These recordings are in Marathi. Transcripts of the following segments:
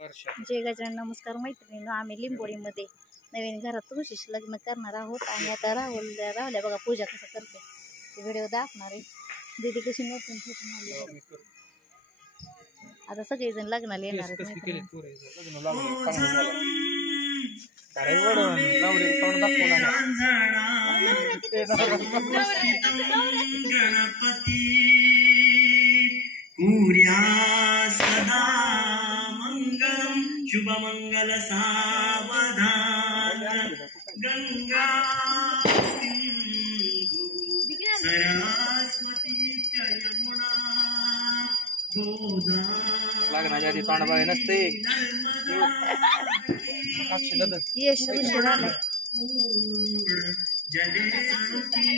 जय गजानन. नमस्कार मैत्रिणींनो, आम्ही लिंबोळीमध्ये नवीन घरात तुळशीशी लग्न करणार आहोत आणि आता राहुल्या बघा पूजा कसं करते ते व्हिडिओ दाखवणार आहे. दीदी कशी नटून थटून आली. आता सगळेजण लग्नाला येणार आहेत. सदा मंगलम शुभमंगल सावधान गंगा सिंधु सरस्वती च यमुना गोदावरी लग्नाच्या आधी तोंडबाळी नसते. यश उशीर आलाय. जलेसुती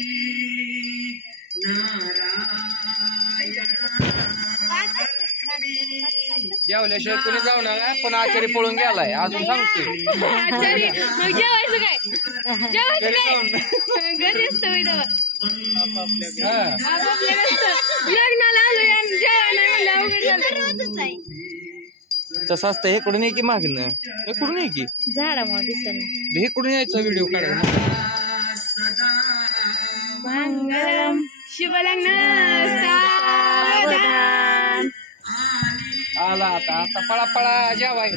जेवल्याशिवाय कोणी जाऊ नका, पण आचारी पळून गेलाय अजून सांगतोय. जेवायचं काय घरी असतं लग्नाला आलोय आणि जेवायला. तसं असतं. हे कडून ये की मागणं, हे कडून ये की झाडामुळे दिसत हे कडून यायचा व्हिडिओ काढायला. मंगलम शुभलग्न सावधान. आला आता आता पळा पळा जेवाय.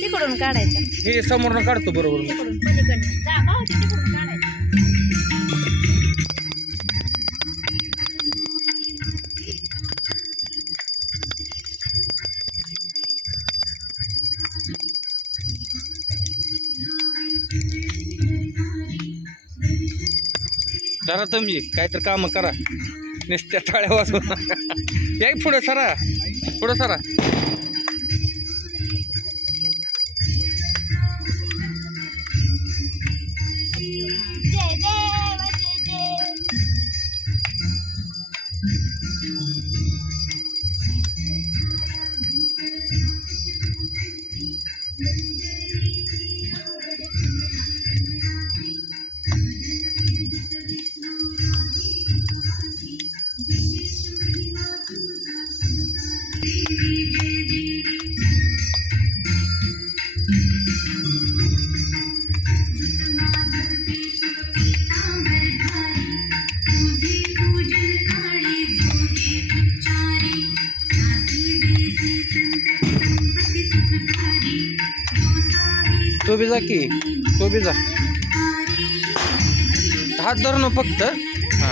तिकडून काढायचं. हे समोरनं काढतो बरोबर. तिकडून पलीकडनं जा भाऊच्या तिकडून काढायचं. जरा तुम्ही काहीतरी काम करा, नुसत्या टाळ्या वाजवू नका. या पुढं सरा, पुढं सरा. तो बी जा की, तो बी जा. हात धर ना फक्त. हा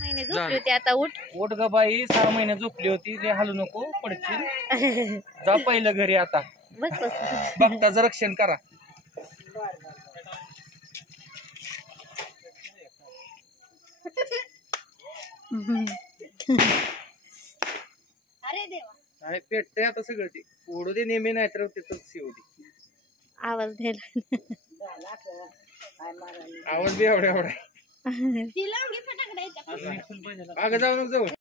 महिने झोपली होती, आता उठ उठ ग बाई. 6 महिने झोपली होती. ते हलू नको, पडशील. जा पहिलं घरी. आता बस बस. भक्ताचं रक्षण करा. अरे देवा, आणि पेटते आता सगळं. ते ओढू दे नेहमी, नाही तर तिथंच शिव दे. आवाज द्यायला. आवाज बी एवढा एवढा. ती लावली फटाकडे. अगं जाऊ नको जाऊ.